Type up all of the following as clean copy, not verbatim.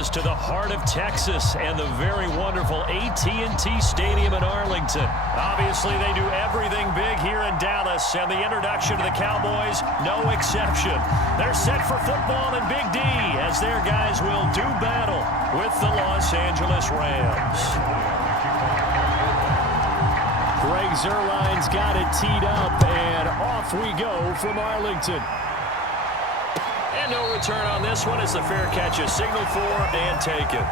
us to the heart of Texas and the very wonderful AT&T Stadium in Arlington. Obviously, they do everything big here in Dallas, and the introduction to the Cowboys, no exception. They're set for football in Big D as their guys will do battle with the Los Angeles Rams. Greg Zuerlein's got it teed up, and off we go from Arlington. And no return on this one as the fair catch is signaled for and taken.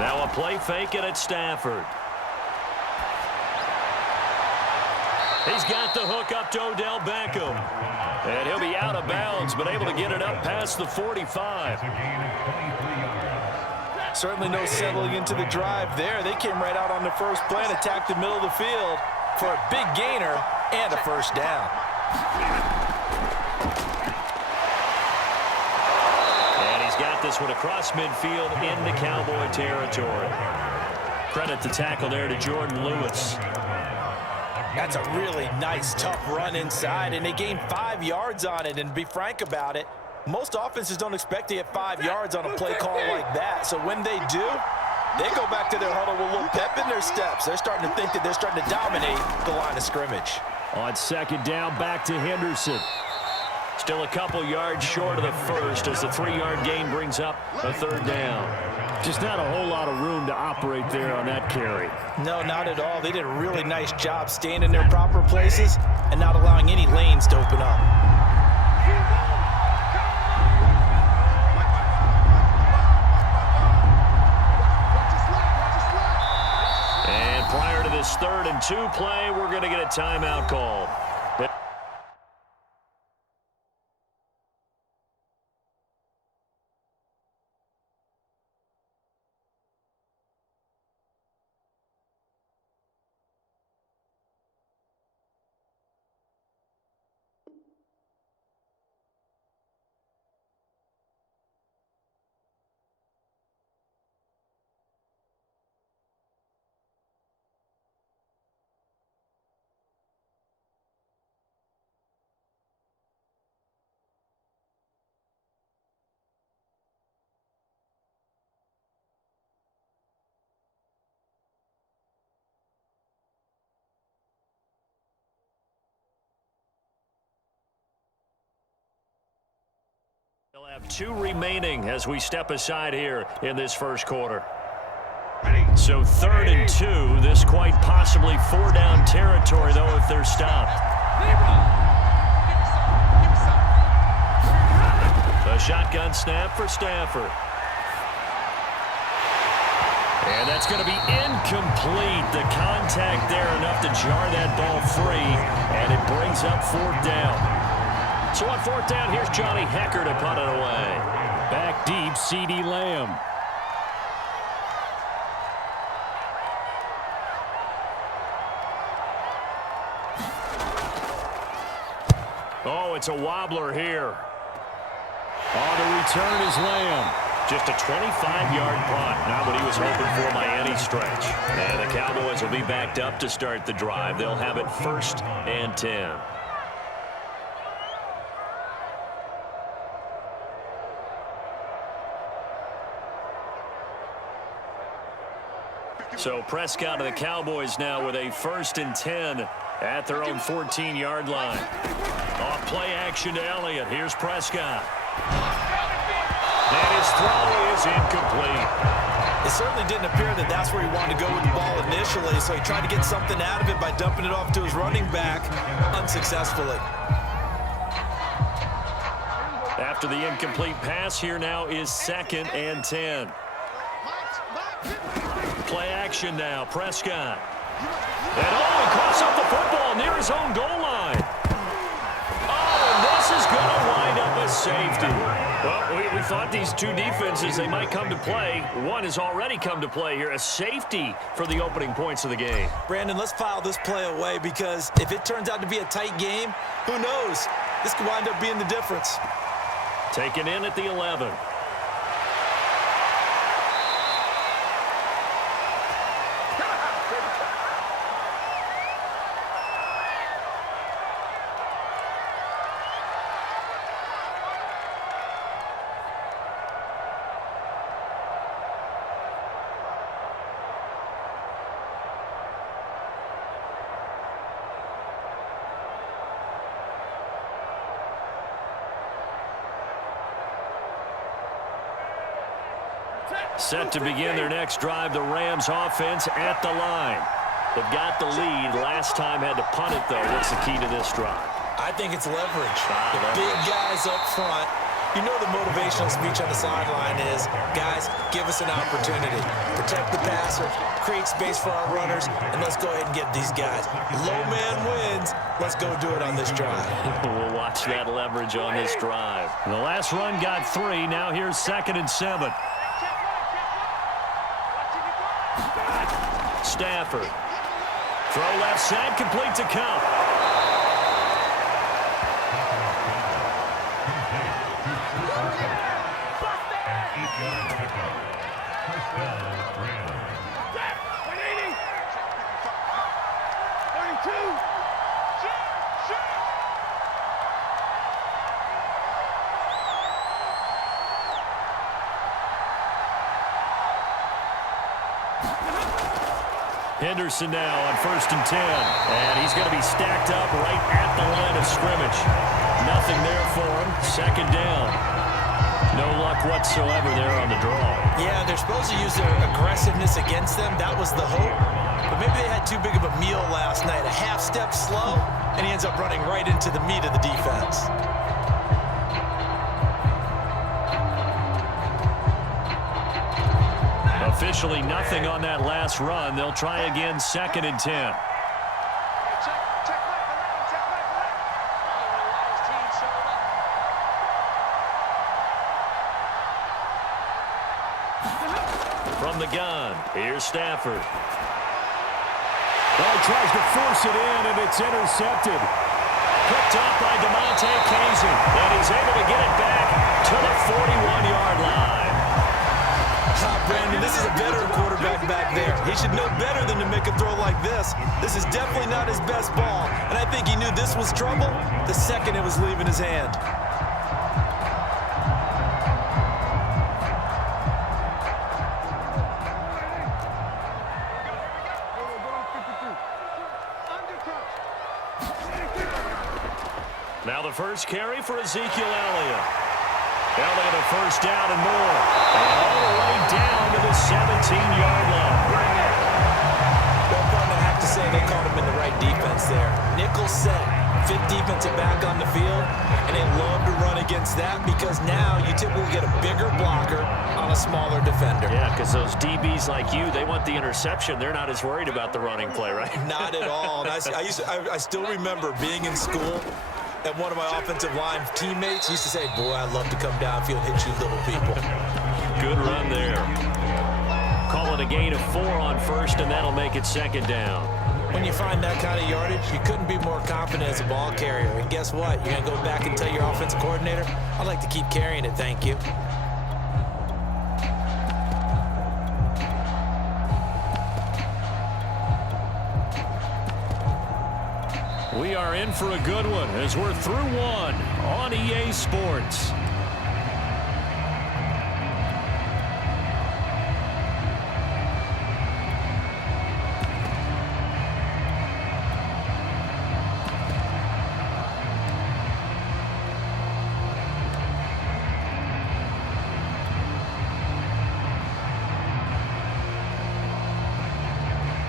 Now a play fake it at Stafford. He's got the hook up to Odell Beckham. And he'll be out of bounds, but able to get it up past the 45. Certainly no settling into the drive there. They came right out on the first play and attacked the middle of the field for a big gainer and a first down. Got this one across midfield into Cowboy territory. Credit the tackle there to Jordan Lewis. That's a really nice, tough run inside, and they gained 5 yards on it. And to be frank about it, most offenses don't expect to get 5 yards on a play call like that. So when they do, they go back to their huddle with a little pep in their steps. They're starting to think that they're starting to dominate the line of scrimmage. On second down, back to Henderson. Still a couple yards short of the first as the 3-yard gain brings up a third down. Just not a whole lot of room to operate there on that carry. No, not at all. They did a really nice job staying in their proper places and not allowing any lanes to open up. And prior to this 3rd and 2 play, we're going to get a timeout called. They'll have 2 remaining as we step aside here in this first quarter. So 3rd and 2, this quite possibly 4-down territory, though, if they're stopped. A shotgun snap for Stafford. And that's going to be incomplete. The contact there enough to jar that ball free, and it brings up 4th down. So on 4th down, here's Johnny Hecker to punt it away. Back deep, CeeDee Lamb. Oh, it's a wobbler here. On the return is Lamb. Just a 25-yard punt. Not what he was hoping for by any stretch. And the Cowboys will be backed up to start the drive. They'll have it 1st and 10. So Prescott of the Cowboys now with a 1st and 10 at their own 14-yard line. Off play action to Elliott. Here's Prescott. And his throw is incomplete. It certainly didn't appear that that's where he wanted to go with the ball initially, so he tried to get something out of it by dumping it off to his running back unsuccessfully. After the incomplete pass, here now is 2nd and 10. Play action action now. Prescott. And he coughs up the football near his own goal line. Oh, and this is going to wind up a safety. Well, we thought these two defenses, they might come to play. One has already come to play here. A safety for the opening points of the game. Brandon, let's file this play away because if it turns out to be a tight game, who knows? This could wind up being the difference. Taken in at the 11. Set to begin their next drive, the Rams offense at the line. They've got the lead. Last time had to punt it, though. What's the key to this drive? I think it's leverage. The big guys up front. You know the motivational speech on the sideline is, guys, give us an opportunity. Protect the passer, create space for our runners, and let's go ahead and get these guys. Low man wins. Let's go do it on this drive. We'll watch that leverage on this drive. The last run got 3. Now here's 2nd and 7. Stafford. Throw left side, complete to Cup. Henderson now on 1st and 10. And he's going to be stacked up right at the line of scrimmage. Nothing there for him. 2nd down. No luck whatsoever there on the draw. Yeah, they're supposed to use their aggressiveness against them. That was the hope. But maybe they had too big of a meal last night. A half step slow, and he ends up running right into the meat of the defense. Officially nothing on that last run. They'll try again, 2nd and 10. From the gun, here's Stafford. Well, he tries to force it in, and it's intercepted. Picked up by DeMonte Casey, and he's able to get it back to the 41-yard line. Brandon, this is a veteran quarterback back there. He should know better than to make a throw like this. This is definitely not his best ball, and I think he knew this was trouble the second it was leaving his hand. Now the first carry for Ezekiel Elliott. Elliott a 1st down and more. And all the way down to the 17-yard line. Well, partner, I have to say they caught him in the right defense there. Nickel set, 5th defensive back on the field, and they love to run against that because now you typically get a bigger blocker on a smaller defender. Yeah, because those DBs like you, they want the interception. They're not as worried about the running play, right? Not at all. And I still remember being in school, and one of my offensive line teammates used to say, boy, I'd love to come downfield and hit you little people. Good run there. Call it a gain of 4 on 1st, and that'll make it 2nd down. When you find that kind of yardage, you couldn't be more confident as a ball carrier. And guess what? You're going to go back and tell your offensive coordinator, I'd like to keep carrying it, thank you. We are in for a good one as we're through one on EA Sports.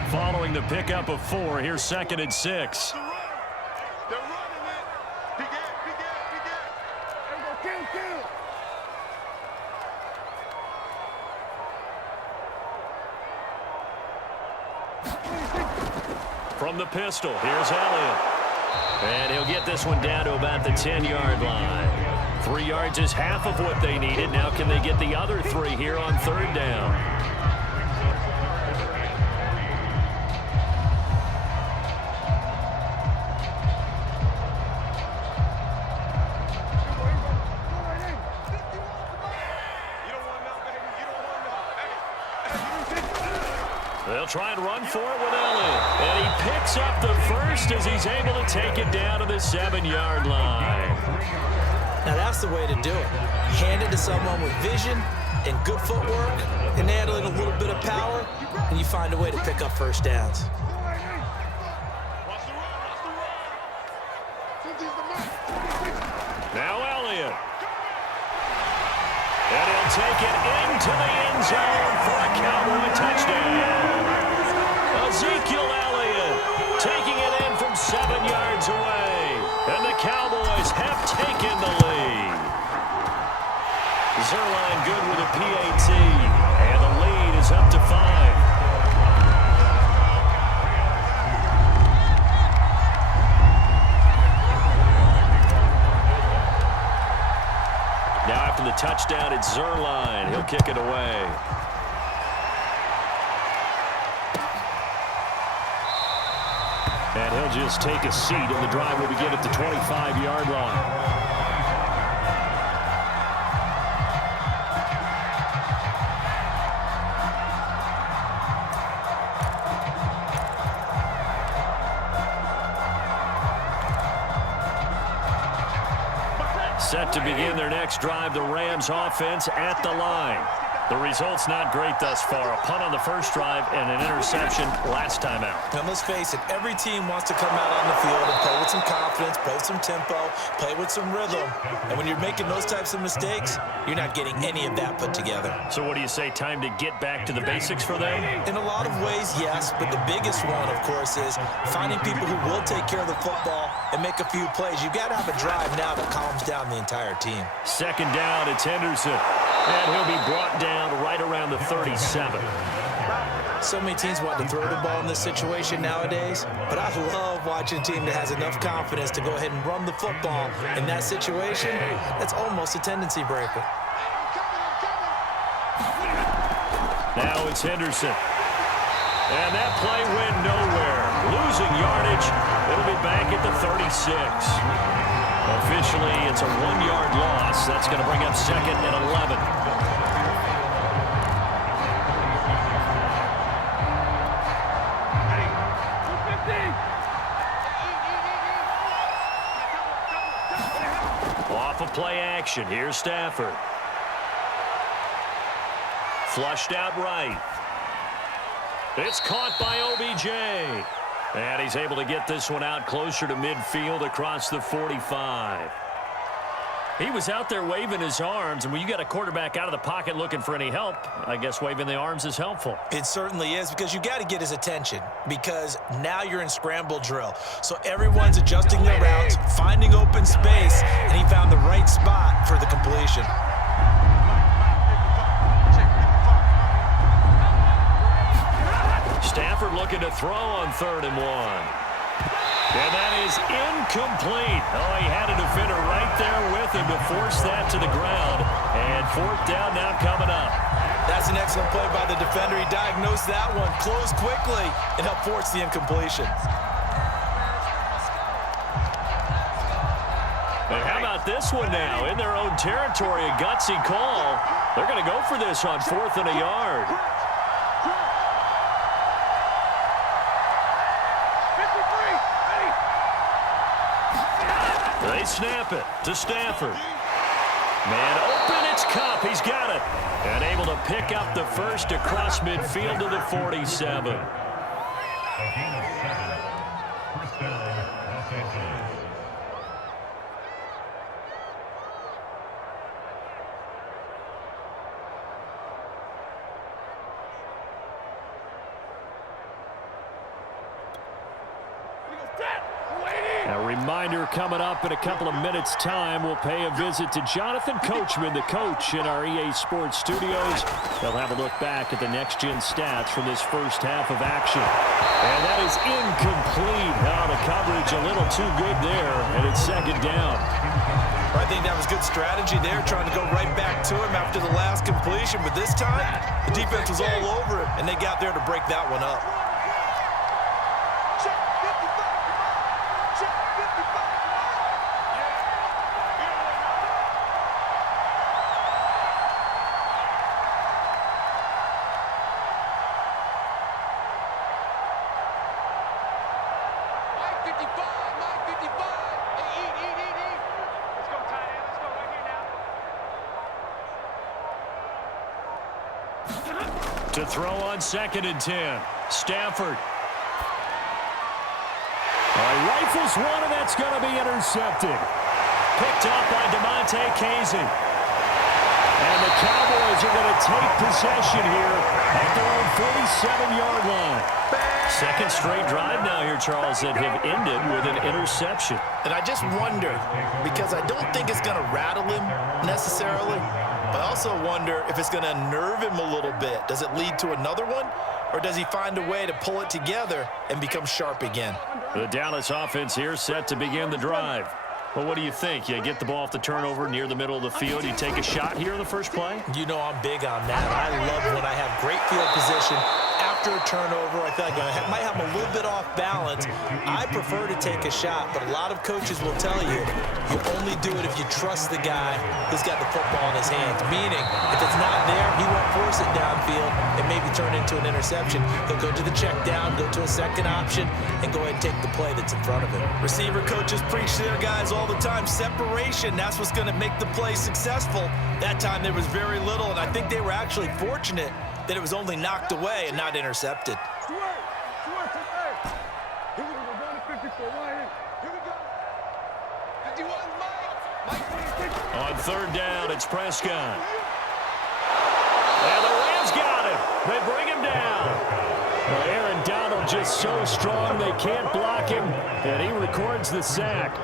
Following the pickup of 4, here's 2nd and 6. From the pistol, here's Elliott. And he'll get this one down to about the 10-yard line. 3 yards is half of what they needed. Now can they get the other 3 here on 3rd down? They'll try and run for it with Elliott. And he picks up the first as he's able to take it down to the 7-yard line. Now that's the way to do it. Hand it to someone with vision and good footwork, and add a little bit of power, and you find a way to pick up first downs. Now Elliott. And he'll take it into the end zone for a Cowboy touchdown. Ezekiel Elliott taking it in from 7 yards away. And the Cowboys have taken the lead. Zerline good with a PAT. And the lead is up to 5. Now after the touchdown, it's Zerline. He'll kick it away. And he'll just take a seat, and the drive will begin at the 25-yard line. Set to begin their next drive, the Rams offense at the line. The result's not great thus far. A punt on the first drive and an interception last time out. Now, let's face it, every team wants to come out on the field and play with some confidence, play with some tempo, play with some rhythm. And when you're making those types of mistakes, you're not getting any of that put together. So what do you say, time to get back to the basics for them? In a lot of ways, yes, but the biggest one, of course, is finding people who will take care of the football and make a few plays. You've got to have a drive now that calms down the entire team. 2nd down, it's Henderson. And he'll be brought down right around the 37. So many teams want to throw the ball in this situation nowadays, but I love watching a team that has enough confidence to go ahead and run the football in that situation. That's almost a tendency breaker. Now it's Henderson. And that play went nowhere. Losing yardage. It'll be back at the 36. Officially, it's a 1-yard loss. That's going to bring up 2nd and 11. Off of play action. Here's Stafford. Flushed out right. It's caught by OBJ. And he's able to get this one out closer to midfield across the 45. He was out there waving his arms, and when you got a quarterback out of the pocket looking for any help, I guess waving the arms is helpful. It certainly is, because you got to get his attention, because now you're in scramble drill. So everyone's adjusting their routes, finding open space, and he found the right spot for the completion. Stafford looking to throw on 3rd and 1. And that is incomplete. Oh, he had a defender right there with him to force that to the ground. And 4th down now coming up. That's an excellent play by the defender. He diagnosed that one, closed quickly, and helped force the incompletion. And how about this one now? In their own territory, a gutsy call. They're going to go for this on 4th and a yard. They snap it to Stafford. Man open, it's Cup. He's got it. And able to pick up the first across midfield to the 47. Reminder coming up in a couple of minutes' time. We'll pay a visit to Jonathan Coachman, the coach, in our EA Sports studios. They'll have a look back at the next-gen stats from this first half of action. And that is incomplete. Now the coverage a little too good there, and it's second down. I think that was good strategy there, trying to go right back to him after the last completion. But this time, the defense was all over it, and they got there to break that one up. To throw on 2nd and 10. Stafford. Rifles one, and that's going to be intercepted. Picked up by DeMonte Casey. And the Cowboys are going to take possession here at their own 47-yard line. Second straight drive now here, Charles, that have ended with an interception. And I just wonder, because I don't think it's going to rattle him necessarily, but I also wonder if it's going to unnerve him a little bit. Does it lead to another one, or does he find a way to pull it together and become sharp again? The Dallas offense here set to begin the drive. Well, what do you think? You get the ball off the turnover near the middle of the field. You take a shot here in the first play? You know I'm big on that. I love when I have great field position after a turnover. I feel like I might have a little bit off balance. I prefer to take a shot, but a lot of coaches will tell you you only do it if you trust the guy who's got the football in his hands. Meaning, if it's not there, he won't force it downfield and maybe turn into an interception. He'll go to the check down, go to a second option, and go ahead and take the play that's in front of him. Receiver coaches preach to their guys all the time. Separation, that's what's going to make the play successful. That time there was very little, and I think they were actually fortunate that it was only knocked away and not intercepted. On 3rd down, it's Prescott. And the Rams got him. They bring him down. Well, Aaron Donald just so strong they can't block him, and he records the sack.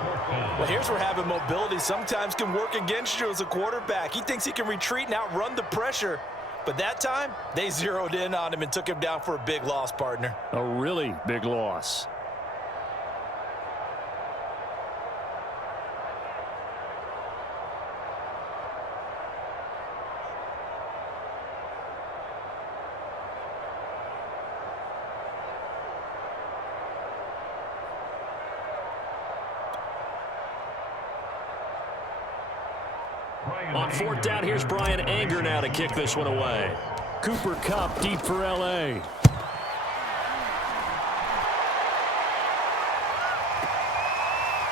Well, here's where having mobility sometimes can work against you as a quarterback. He thinks he can retreat and outrun the pressure. But that time, they zeroed in on him and took him down for a big loss, partner. A really big loss. On 4th down, here's Brian Anger now to kick this one away. Cooper Kupp deep for L.A.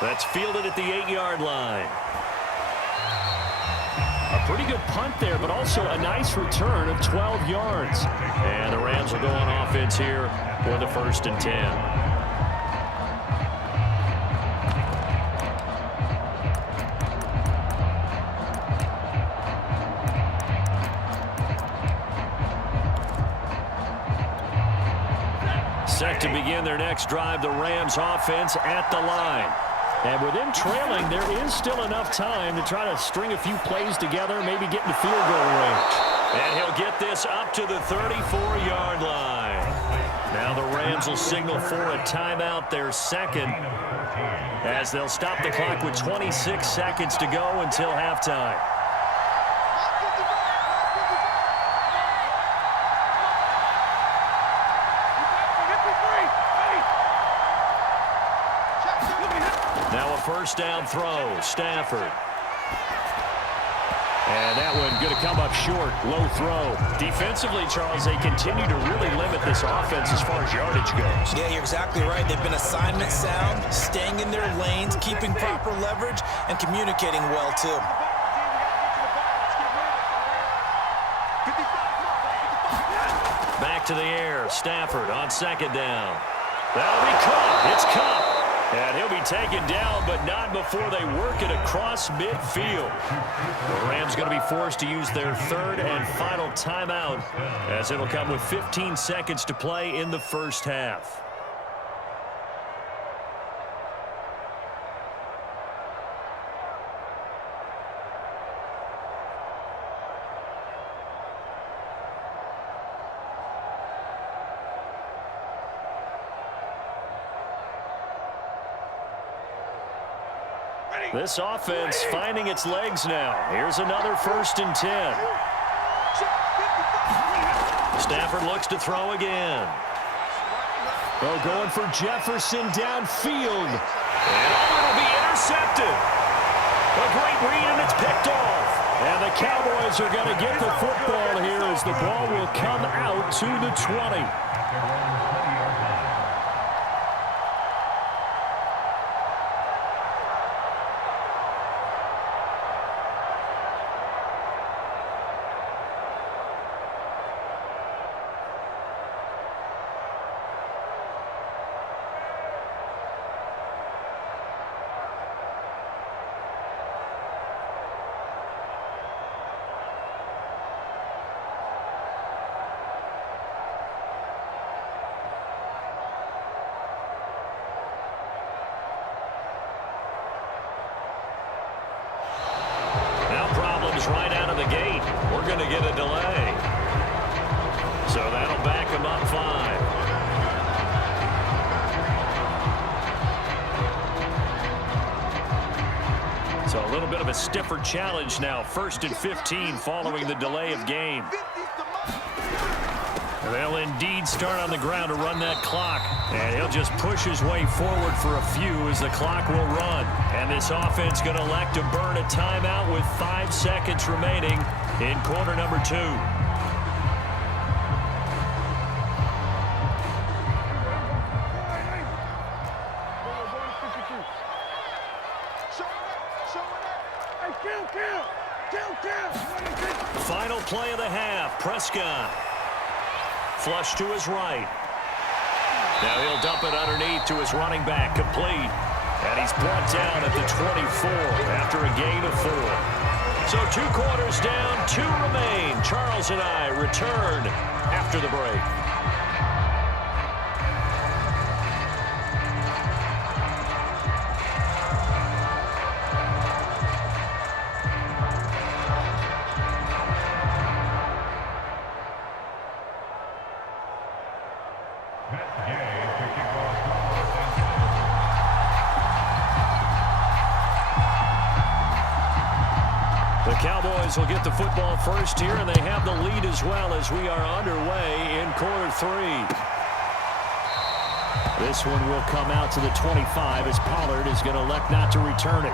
That's fielded at the 8-yard line. A pretty good punt there, but also a nice return of 12 yards. And the Rams will go on offense here for the 1st and 10. Set to begin their next drive, the Rams offense at the line. And with them trailing, there is still enough time to try to string a few plays together, maybe get into field goal range. And he'll get this up to the 34-yard line. Now the Rams will signal for a timeout, their second, as they'll stop the clock with 26 seconds to go until halftime. Now a 1st down throw, Stafford. And that one going to come up short, low throw. Defensively, Charles, they continue to really limit this offense as far as yardage goes. Yeah, you're exactly right. They've been assignment sound, staying in their lanes, keeping proper leverage, and communicating well, too. Back to the air, Stafford on 2nd down. That'll be caught. It's Kupp. And he'll be taken down, but not before they work it across midfield. The Rams going to be forced to use their 3rd and final timeout, as it'll come with 15 seconds to play in the 1st half. This offense finding its legs now. Here's another 1st and 10. Stafford looks to throw again. Oh, going for Jefferson downfield. And it'll be intercepted. A great read, and it's picked off. And the Cowboys are going to get the football here as the ball will come out to the 20. Right out of the gate. We're going to get a delay. So that'll back him up 5. So a little bit of a stiffer challenge now. 1st and 15 following the delay of game. They'll indeed start on the ground to run that clock. And he'll just push his way forward for a few as the clock will run. And this offense going to elect to burn a timeout with 5 seconds remaining in quarter number 2. Final play of the half. Prescott. Flush to his right. Now he'll dump it underneath to his running back, complete. And he's brought down at the 24 after a gain of 4. So 2 quarters down, 2 remain. Charles and I return after the break. The Cowboys will get the football first here, and they have the lead as well as we are underway in quarter 3. This one will come out to the 25 as Pollard is going to elect not to return it.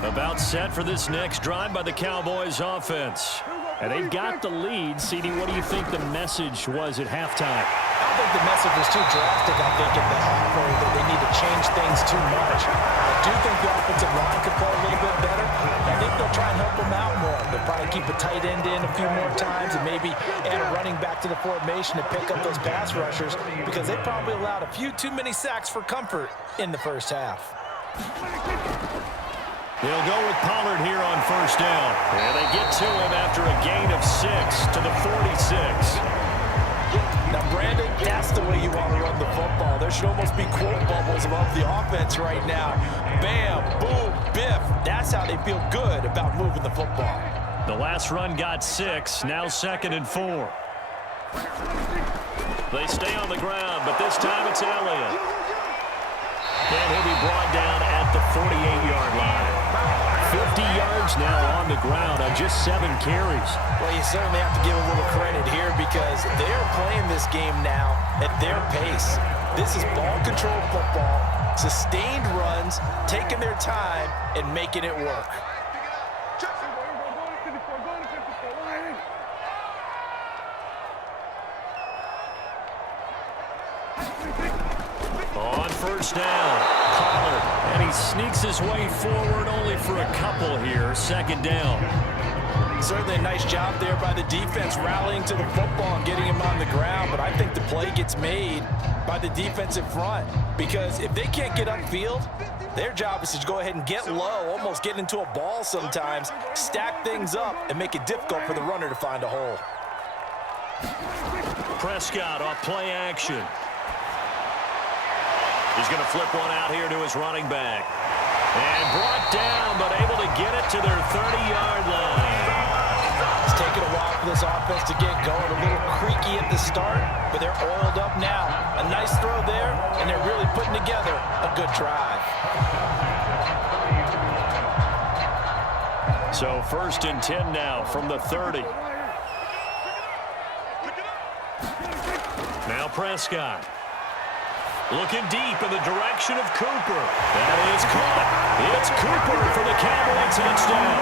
About set for this next drive by the Cowboys offense. And they've got the lead. CD, what do you think the message was at halftime? I don't think the message was too drastic. I think at the half where they need to change things too much. I do think the offensive line could play a little bit better. I think they'll try and help them out more. They'll probably keep a tight end in a few more times and maybe add a running back to the formation to pick up those pass rushers because they probably allowed a few too many sacks for comfort in the first half. They'll go with Pollard here on 1st down. And they get to him after a gain of 6 to the 46. Now, Brandon, that's the way you want to run the football. There should almost be quote bubbles above the offense right now. Bam, boom, biff. That's how they feel good about moving the football. The last run got 6, now 2nd and 4. They stay on the ground, but this time it's Elliott. And he'll be brought down at the 48-yard line. 50 yards now on the ground on just 7 carries. Well, you certainly have to give a little credit here because they're playing this game now at their pace. This is ball control football, sustained runs, taking their time, and making it work. On 1st down, Pollard, and he sneaks his way forward only for a couple here. 2nd down. Certainly a nice job there by the defense rallying to the football and getting him on the ground, but I think the play gets made by the defensive front because if they can't get upfield, their job is to go ahead and get low, almost get into a ball sometimes, stack things up, and make it difficult for the runner to find a hole. Prescott off play action. He's going to flip one out here to his running back. And brought down, but able to get it to their 30-yard line. It's taken a while for this offense to get going. A little creaky at the start, but they're oiled up now. A nice throw there, and they're really putting together a good drive. So 1st and 10 now from the 30. Now Prescott. Looking deep in the direction of Cooper. That is caught. It's Cooper for the Cowboy touchdown.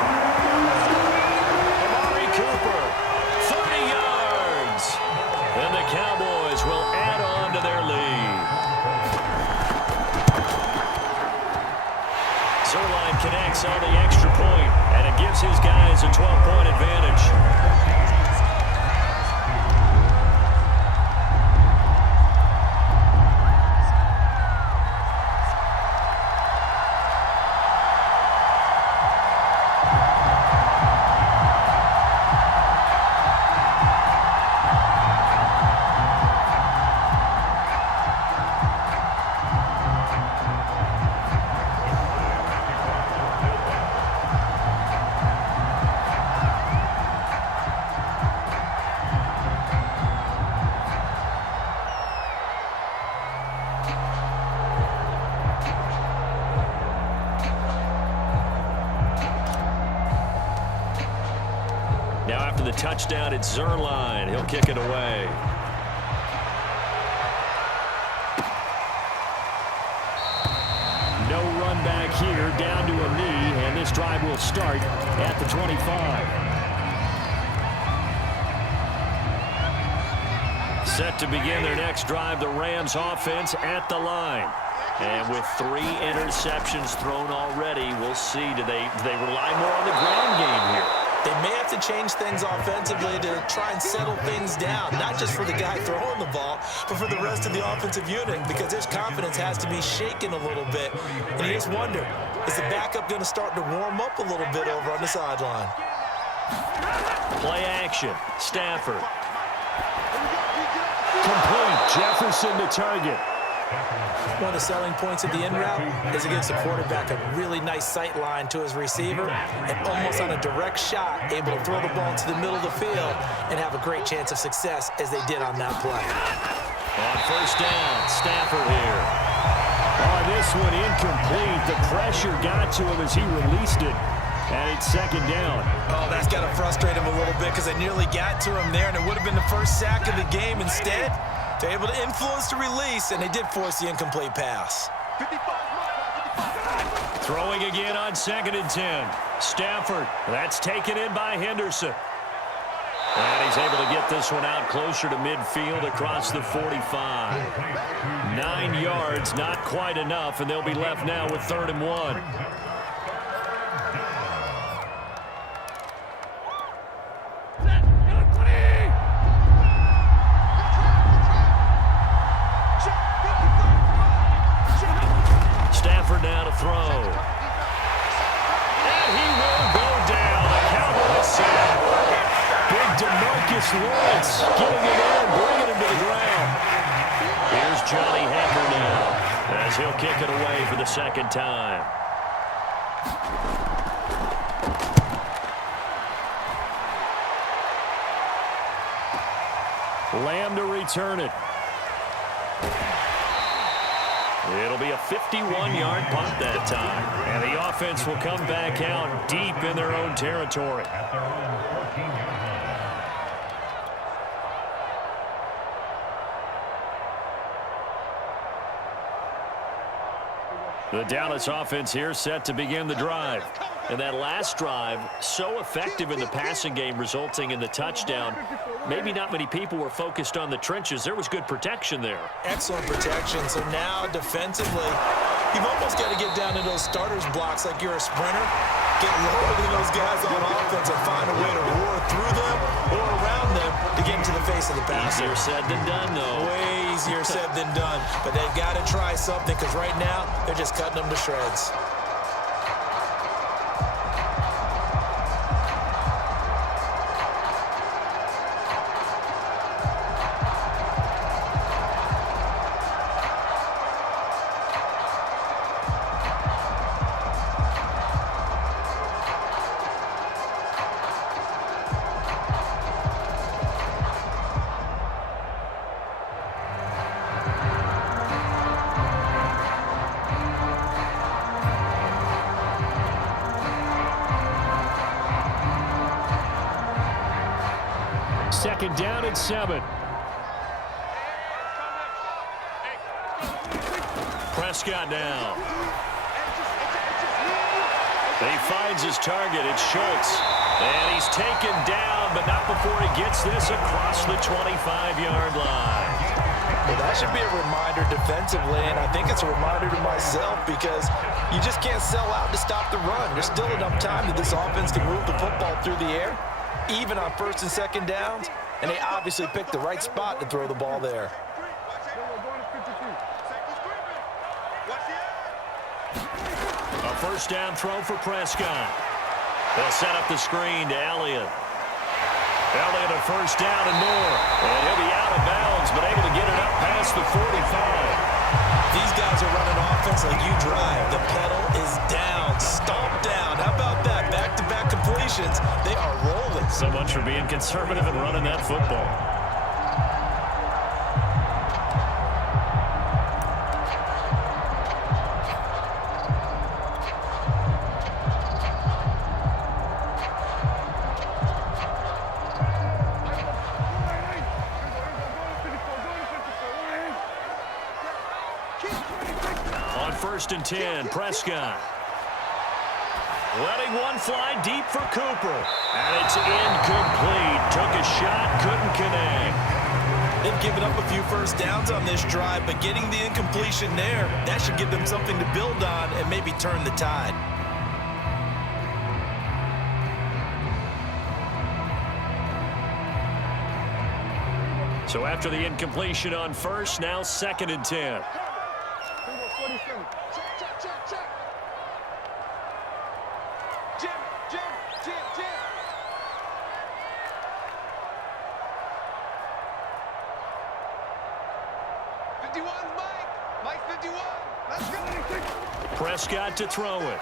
Amari Cooper, 30 yards. And the Cowboys will add on to their lead. Zerline connects on the extra point, and it gives his guys a 12-point advantage. Now after the touchdown, it's Zerline. He'll kick it away. No run back here, down to a knee, and this drive will start at the 25. Set to begin their next drive, the Rams offense at the line. And with 3 interceptions thrown already, we'll see, do they rely more on the ground game here? They may have to change things offensively to try and settle things down, not just for the guy throwing the ball, but for the rest of the offensive unit, because his confidence has to be shaken a little bit. And you just wonder, is the backup going to start to warm up a little bit over on the sideline? Play action. Stafford. Complete. Jefferson to target. One of the selling points of the in route is it gives the quarterback a really nice sight line to his receiver and almost on a direct shot able to throw the ball to the middle of the field and have a great chance of success as they did on that play. On 1st down, Stafford here. Oh, this one incomplete. The pressure got to him as he released it. And it's 2nd down. Oh, that's got to frustrate him a little bit because they nearly got to him there, and it would have been the first sack of the game. Instead, they're able to influence the release, and they did force the incomplete pass. Throwing again on 2nd and 10. Stafford, that's taken in by Henderson. And he's able to get this one out closer to midfield across the 45. 9 yards, not quite enough, and they'll be left now with 3rd and 1. Stafford now to throw. And he will go down. The Cowboys sack. Big DeMarcus Lawrence getting it in, bringing him to the ground. Here's Johnny Hekker now as he'll kick it away for the 2nd time. Lamb to return it. It'll be a 51-yard punt that time. And the offense will come back out deep in their own territory. The Dallas offense here set to begin the drive. And that last drive, so effective in the passing game, resulting in the touchdown. Maybe not many people were focused on the trenches. There was good protection there. Excellent protection. So now defensively, you've almost got to get down to those starters blocks like you're a sprinter. Get lower than those guys on offense and find a way to roar through them or around them to get into the face of the passer. Easier said than done, though. Way easier said than done. But they've got to try something because right now they're just cutting them to shreds. second down and 7. Prescott now. He finds his target. It's Schultz. And he's taken down, but not before he gets this across the 25-yard line. Well, that should be a reminder defensively, and I think it's a reminder to myself because you just can't sell out to stop the run. There's still enough time that this offense can move the football through the air, even on first and second downs, and they obviously picked the right spot to throw the ball there. A first down throw for Prescott. They'll set up the screen to Elliott. Elliott a first down and more. And he'll be out of bounds, but able to get it up past the 45. These guys are running offense like you drive. The pedal is down, stomped down. How about that? Back-to-back completions. They are rolling. So much for being conservative and running that football. First and 10, Prescott. Letting one fly deep for Cooper. And it's incomplete. Took a shot, couldn't connect. They've given up a few first downs on this drive, but getting the incompletion there, that should give them something to build on and maybe turn the tide. So after the incompletion on first, now second and 10. Prescott to throw it.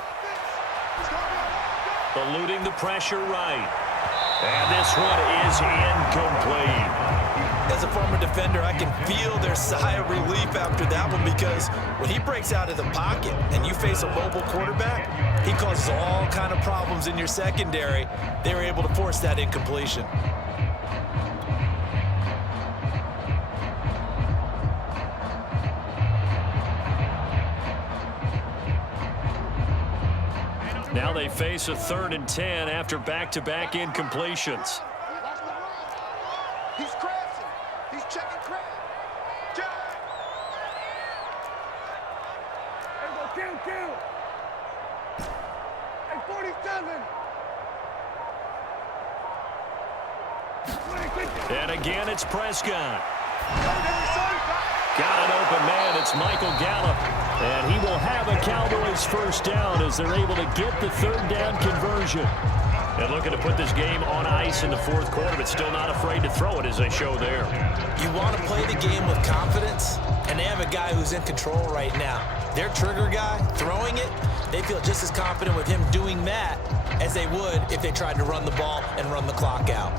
Eluding the pressure right. And this one is incomplete. As a former defender, I can feel their sigh of relief after that one because when he breaks out of the pocket and you face a mobile quarterback, he causes all kind of problems in your secondary. They were able to force that incompletion. Now they face a third and 10 after back-to-back incompletions. He's crashing. He's checking crash. Kill. Hey, 47. And again, it's Prescott. Got an open man. It's Michael Gallup. And he will have a Cowboys first down as they're able to get the third down conversion. And looking to put this game on ice in the fourth quarter, but still not afraid to throw it as they show there. You want to play the game with confidence, and they have a guy who's in control right now. Their trigger guy, throwing it, they feel just as confident with him doing that as they would if they tried to run the ball and run the clock out.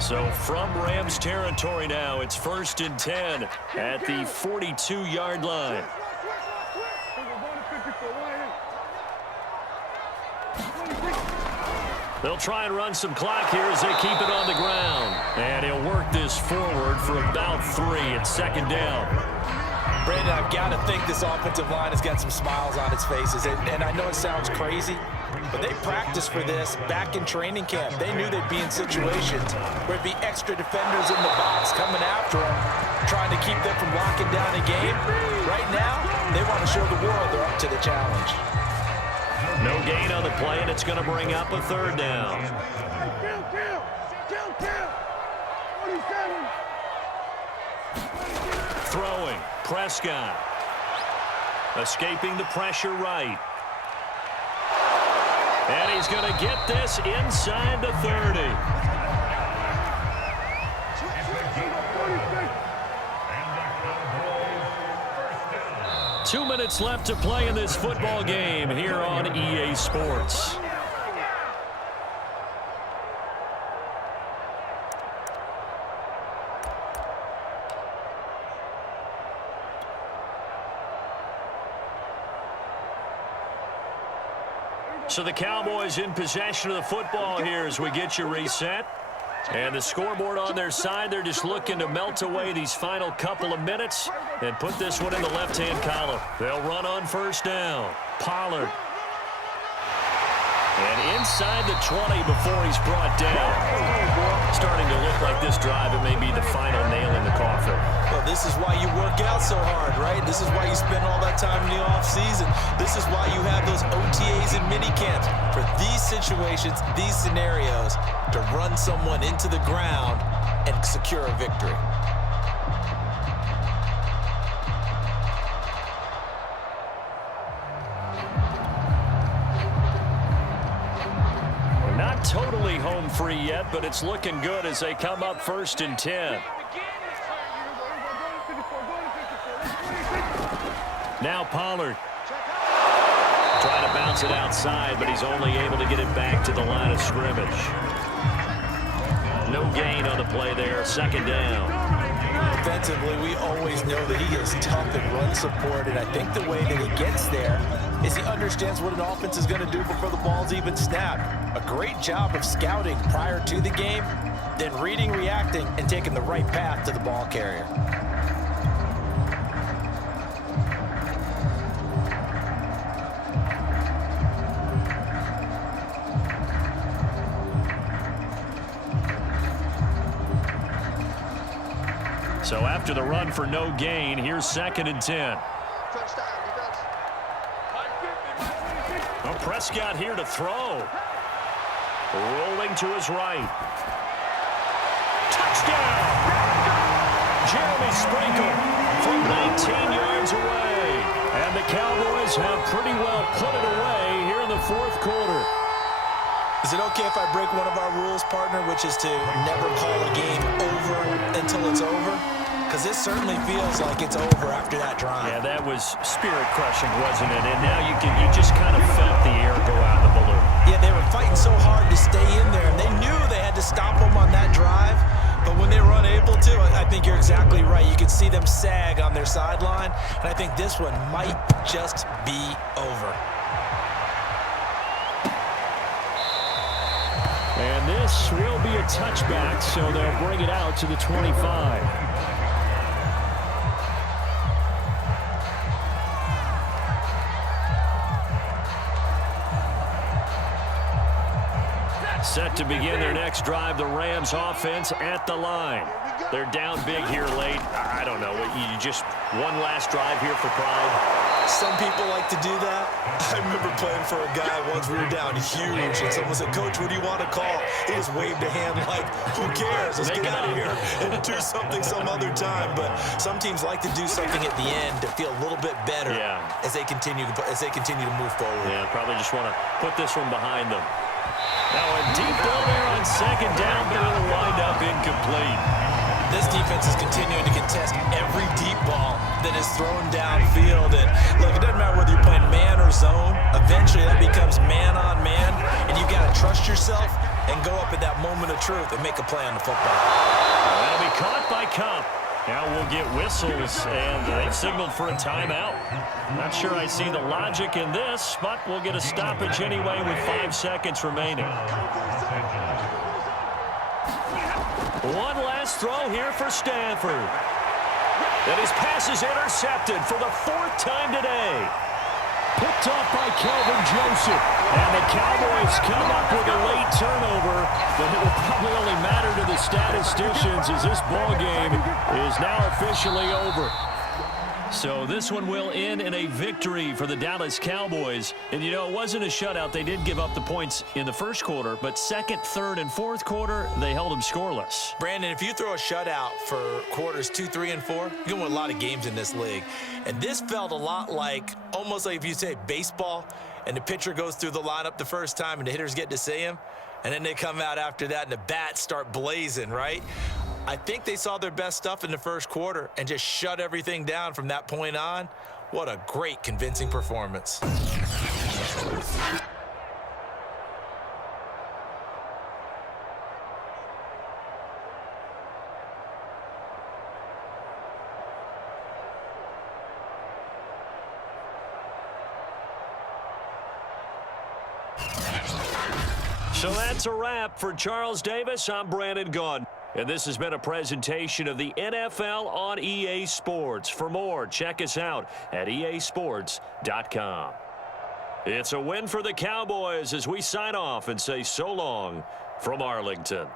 So from Rams territory now, it's first and 10 at the 42-yard line. They'll try and run some clock here as they keep it on the ground. And he'll work this forward for about 3 at second down. Brandon, I've got to think this offensive line has got some smiles on its faces. And I know it sounds crazy, but they practiced for this back in training camp. They knew they'd be in situations where it'd be extra defenders in the box coming after them, trying to keep them from locking down a game. Right now, they want to show the world they're up to the challenge. No gain on the play, and it's going to bring up a third down. Throwing, Prescott. Escaping the pressure right. And he's going to get this inside the 30. 2 minutes left to play in this football game here on EA Sports. So the Cowboys in possession of the football here as we get you reset. And the scoreboard on their side, they're just looking to melt away these final couple of minutes and put this one in the left-hand column. They'll run on first down. Pollard. And inside the 20 before he's brought down. Starting to look like this drive, it may be the final nail in the coffin. Well, this is why you work out so hard, right? This is why you spend all that time in the offseason. This is why you have those OTAs and mini camps. For these situations, these scenarios, to run someone into the ground and secure a victory. Not totally home free yet, but it's looking good as they come up 1st and 10. Now Pollard. Trying to bounce it outside, but he's only able to get it back to the line of scrimmage. No gain on the play there. 2nd down. Offensively, we always know that he is tough in run support, and I think the way that he gets there is he understands what an offense is going to do before the ball's even snapped. A great job of scouting prior to the game, then reading, reacting, and taking the right path to the ball carrier. So after the run for no gain, here's 2nd and 10. Well, Prescott here to throw. Rolling to his right. Touchdown! Jeremy Sprinkle from 19 yards away. And the Cowboys have pretty well put it away here in the 4th quarter. Is it okay if I break one of our rules, partner, which is to never call a game over until it's over? Because this certainly feels like it's over after that drive. Yeah, that was spirit-crushing, wasn't it? And now you just kind of felt the air go out of the balloon. Yeah, they were fighting so hard to stay in there, and they knew they had to stop them on that drive. But when they were unable to, I think you're exactly right. You could see them sag on their sideline, and I think this one might just be over. And this will be a touchback, so they'll bring it out to the 25. Set to begin their next drive, the Rams offense at the line. They're down big here late. I don't know. You just one last drive here for pride. Some people like to do that. I remember playing for a guy once. We were down huge, and someone said, "Coach, what do you want to call?" He just waved a hand like, "Who cares? Let's get out of here and do something some other time." But some teams like to do something at the end to feel a little bit better as they continue to move forward. Yeah, probably just want to put this one behind them. Now a deep ball there on 2nd down, but it'll wind up incomplete. This defense is continuing to contest every deep ball that is thrown downfield. And look, it doesn't matter whether you're playing man or zone. Eventually that becomes man on man, and you've got to trust yourself and go up at that moment of truth and make a play on the football. That'll be caught by Cup. Now we'll get whistles, and they've signaled for a timeout. Not sure I see the logic in this, but we'll get a stoppage anyway with 5 seconds remaining. One last throw here for Stanford. And his pass is intercepted for the 4th time today. Picked off by Kelvin Joseph. And the Cowboys come up with a late turnover, but it will probably only matter to the statisticians as this ball game is now officially over. So this one will end in a victory for the Dallas Cowboys. And, you know, it wasn't a shutout. They did give up the points in the 1st quarter, but 2nd, 3rd, and 4th quarter, they held them scoreless. Brandon, if you throw a shutout for quarters 2, 3, and 4, you're going to win a lot of games in this league. And this felt a lot like, almost like if you say baseball, and the pitcher goes through the lineup the first time and the hitters get to see him, and then they come out after that and the bats start blazing, right? I think they saw their best stuff in the 1st quarter and just shut everything down from that point on. What a great, convincing performance. So that's a wrap. For Charles Davis, I'm Brandon Gaudin. And this has been a presentation of the NFL on EA Sports. For more, check us out at easports.com. It's a win for the Cowboys as we sign off and say so long from Arlington.